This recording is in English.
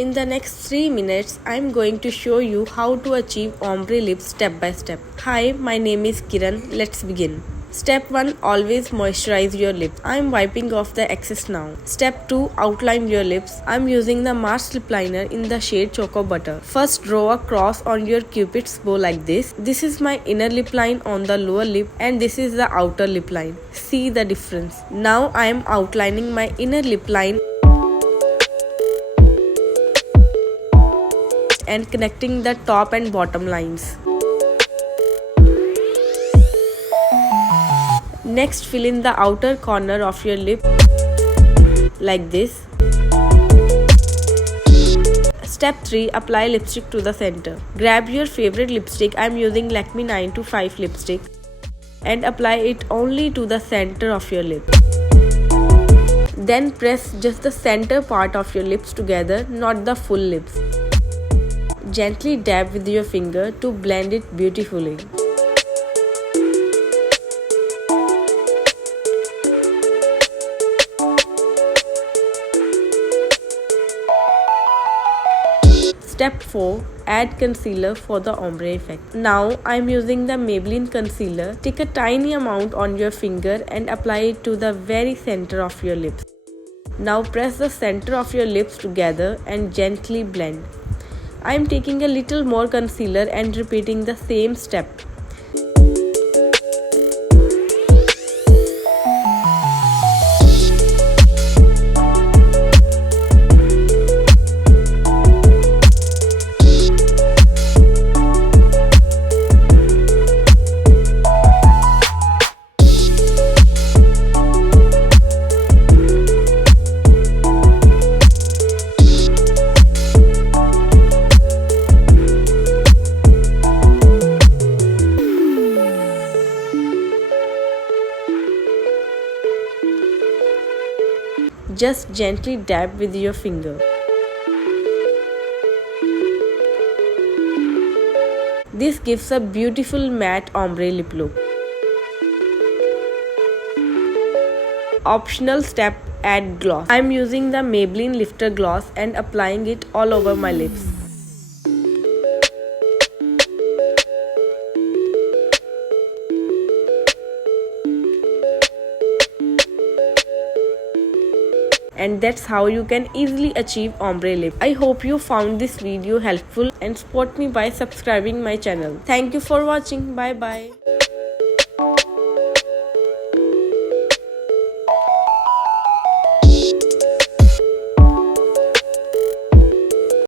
In the next 3 minutes, I'm going to show you how to achieve ombre lips step by step. Hi, my name is Kiran. Let's begin. Step 1. Always moisturize your lips. I'm wiping off the excess now. Step 2. Outline your lips. I'm using the Mars lip liner in the shade Choco Butter. First, draw a cross on your cupid's bow like this. This is my inner lip line on the lower lip and this is the outer lip line. See the difference. Now I am outlining my inner lip line and connecting the top and bottom lines. Next, fill in the outer corner of your lip like this. Step 3. Apply lipstick to the center. Grab your favorite lipstick. I am using Lakme 925 lipstick and apply it only to the center of your lip. Then press just the center part of your lips together, not the full lips. Gently dab with your finger to blend it beautifully. Step 4. Add concealer for the ombre effect. Now I am using the Maybelline concealer. Take a tiny amount on your finger and apply it to the very center of your lips. Now press the center of your lips together and gently blend. I am taking a little more concealer and repeating the same step. Just gently dab with your finger. This gives a beautiful matte ombre lip look. Optional step, add gloss. I am using the Maybelline Lifter Gloss and applying it all over my lips. And that's how you can easily achieve ombre lip. I hope you found this video helpful and support me by subscribing my channel. Thank you for watching. Bye bye.